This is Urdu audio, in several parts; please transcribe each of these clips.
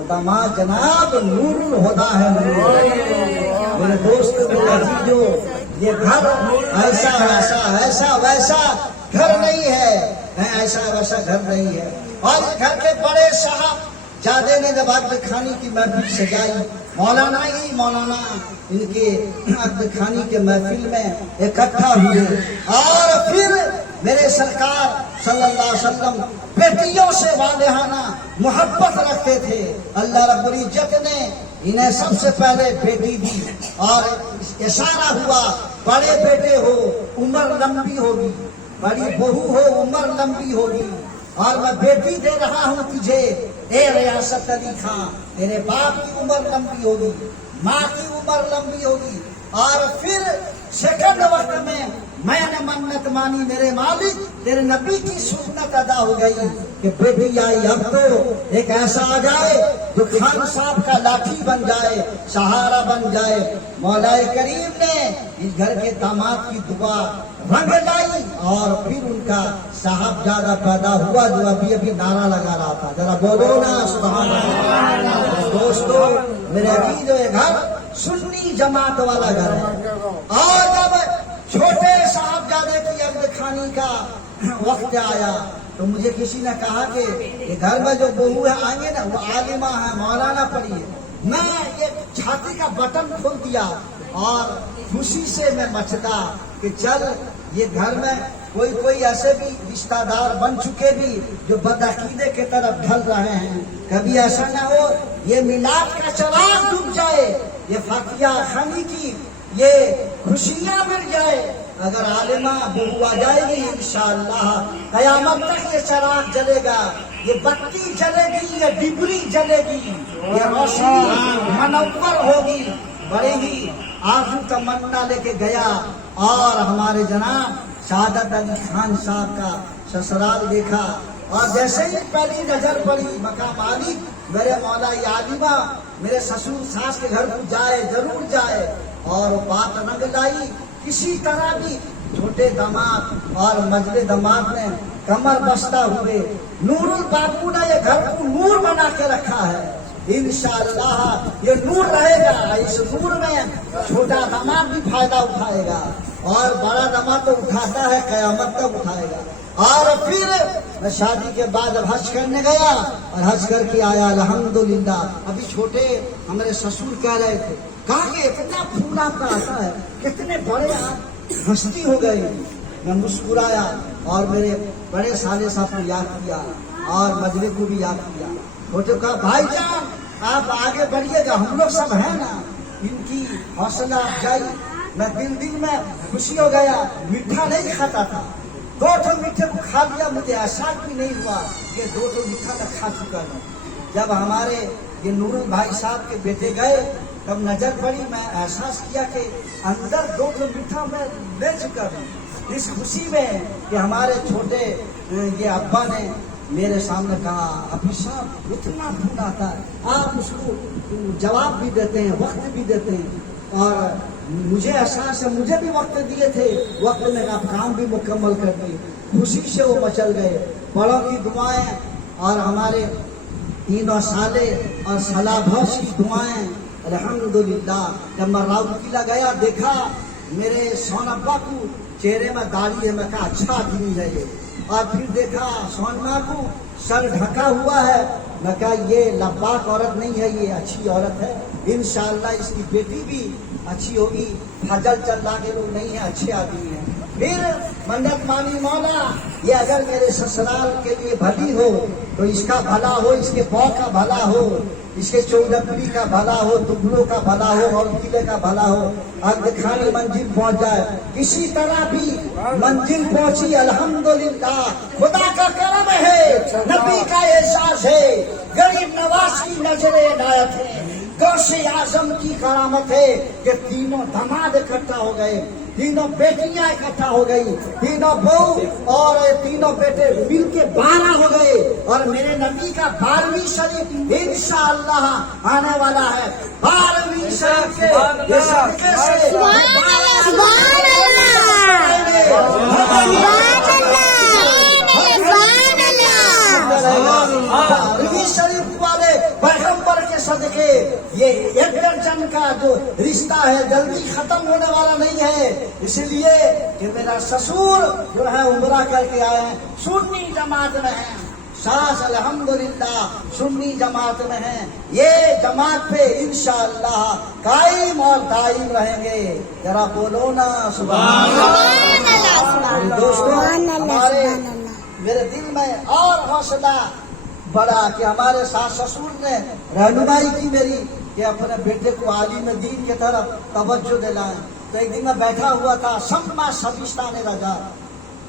وہ داماد جناب نور الہدا ہے. میرے دوست میرے عزیزو، یہ گھر ایسا ایسا ویسا گھر نہیں ہے، ایسا ویسا گھر نہیں ہے. اور اس گھر کے بڑے صاحب جادے نے جب عقد خانی کی محفل سجائی، مولانا ان کے عقد خانی کے محفل میں اکٹھا ہوئے، اور پھر میرے سرکار صلی اللہ علیہ وسلم بیٹیوں سے والہانہ محبت رکھتے تھے. اللہ رب العزت نے انہیں سب سے پہلے بیٹی دی، اور اشارہ ہوا بڑے بیٹے ہو عمر لمبی ہوگی، بڑی بہو ہو عمر لمبی ہوگی، اور میں بیٹی دے رہا ہوں تجھے اے ریاست علی خان، تیرے باپ کی عمر لمبی ہوگی، ماں کی عمر لمبی ہوگی. اور پھر سیکنڈ وقت میں نے منت مانی، میرے مالک تیرے نبی کی سنت ادا ہو گئی کہ بیٹی آئی، اب تو ایک ایسا آ جائے جو خان صاحب کا لاٹھی بن جائے، سہارا بن جائے. مولا کریم نے اس گھر کے داماد کی دعا رنگ لائی، اور پھر ان کا صاحبزادہ پیدا ہوا جو ابھی نعرہ لگا رہا تھا. ذرا بولو نا سبحان اللہ. دوستو میرے عزیزو، یہ گھر سنی جماعت والا گھر ہے. اور جب چھوٹے صاحبزادے کی عقد خانی کا وقت آیا تو مجھے کسی نے کہا کہ یہ گھر میں جو بہو ہے آئیں گے نا، وہ عالمہ ہے، مولانا پڑھی ہے. میں یہ چھاتی کا بٹن کھول دیا اور خوشی سے میں مچتا کہ چل یہ گھر میں کوئی ایسے بھی رشتہ دار بن چکے بھی جو بدعقیدے کی طرف ڈھل رہے ہیں. کبھی ایسا نہ ہو یہ میلاد کا چراغ ڈوب جائے، یہ فاتحہ خانی کی یہ خوشیاں مل جائے. اگر عالمہ بہو آ جائے گی انشاءاللہ قیامت تک یہ چراغ جلے گا، یہ بتی جلے گی، یہ ڈبری جلے گی، یہ روشنی منور ہوگی. بڑے ہی آرزو تمنا لے کے گیا اور ہمارے جناب سعادت علی خان صاحب کا سسرال دیکھا، اور جیسے ہی پہلی نظر پڑی مقام مالک میرے مولا عالمہ میرے سسور ساس کے گھر کو جائے، ضرور جائے. اور بات رنگ لائی، کسی طرح بھی چھوٹے داماد اور مجلے داماد نے کمر بستہ ہوئے. نور البابو نے یہ گھر کو نور بنا کے رکھا ہے. انشاءاللہ یہ نور رہے گا، اس نور میں چھوٹا داماد بھی فائدہ اٹھائے گا، اور بڑا داماد تو اٹھاتا ہے قیامت تک اٹھائے گا. اور پھر میں شادی کے بعد اب حج کرنے گیا اور حج کر کے آیا الحمدللہ. ابھی چھوٹے ہمارے سسور کہہ رہے تھے، کہا کہ اتنا پھول آپ کا آتا ہے، کتنے بڑے آپ ہستی ہو گئے. میں مسکرایا اور میرے بڑے سالے صاحب کو یاد کیا اور مجلے کو بھی یاد کیا. چھوٹے کہا بھائی جان آپ آگے بڑھیے گا، ہم لوگ سب ہیں نا. ان کی حوصلہ افزائی میں دل میں خوشی ہو گیا. میٹھا نہیں کھاتا تھا، 2 میٹھے کو کھا لیا، مجھے احساس بھی نہیں ہوا کہ 2 میٹھا میں کھا چکا ہوں. جب ہمارے یہ نور بھائی صاحب کے بیٹے گئے تب نظر پڑی، میں احساس کیا کہ اندر 2 میٹھا میں لے چکا ہوں. اس خوشی میں کہ ہمارے چھوٹے یہ ابا نے میرے سامنے کہا ابھی صاحب اتنا پھول آتا ہے، آپ اس کو جواب بھی دیتے ہیں، وقت بھی دیتے ہیں. اور مجھے احساس ہے مجھے بھی وقت دیے تھے، وقت میں آپ کام بھی مکمل کر دیے. خوشی سے وہ مچل گئے. بڑوں کی دعائیں اور ہمارے تینوں سالے اور صلاح بخش کی دعائیں الحمدللہ. جب میں راؤرکیلا گیا دیکھا میرے سون ابا کو چہرے میں داڑھی ہے، میں کہا اچھا آدمی ہے یہ. اور پھر دیکھا سون ماں کو سر ڈھکا ہوا ہے، میں کہا یہ لباک عورت نہیں ہے، یہ اچھی عورت ہے. انشاءاللہ اس کی بیٹی بھی اچھی ہوگی. حجل چلا کے لوگ نہیں ہیں، اچھے آدمی ہیں. پھر منت مانی مولا یہ اگر میرے سسرال کے لیے بھلی ہو تو اس کا بھلا ہو، اس کے پاؤں کا بھلا ہو، اس کے چودپلی کا بھلا ہو، تگلوں کا بھلا ہو اور قلعے کا بھلا ہو. عقد خانی منزل پہنچ جائے، کسی طرح بھی منزل پہنچی الحمدللہ. خدا کا کرم ہے، نبی کا احساس ہے، غریب نواز کی نظر عنایت ہے، غوث اعظم کی کرامت ہے کہ تینوں داماد اکٹھا ہو گئے، تینوں بیٹیاں اکٹھا ہو گئی، تینوں بہو اور تینوں بیٹے مل کے 12 ہو گئے. اور میرے نبی کا 12ویں شریف انشاءاللہ آنے والا ہے. 12ویں شریف کے صدقے سے شریف والے پیغمبر یہ ایک درجن کا جو رشتہ ہے جلدی ختم ہونے والا نہیں ہے، اس لیے کہ میرا سسور جو ہے عمرہ کر کے آئے ہیں، سنی جماعت میں ہیں، ساس الحمدللہ سنی جماعت میں ہیں، یہ جماعت پہ انشاءاللہ قائم اور دائم رہیں گے. ذرا بولو نا سبحان اللہ. دوستوں، ہمارے میرے دل میں اور حوصلہ بڑا کہ ہمارے ساس سسور نے رہنمائی کی میری کہ اپنے بیٹے کو عالم دین کی طرف توجہ دلائیں. تو ایک دن میں بیٹھا ہوا تھا، سما سبستان رضا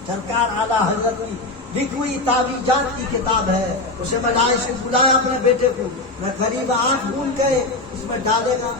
سرکار اعلیٰ حضرت کی لکھی ہوئی تعویذات کی کتاب ہے، اسے میں لائے سے بلایا اپنے بیٹے کو، میں قریب 8 گون کے اس میں ڈالے گا.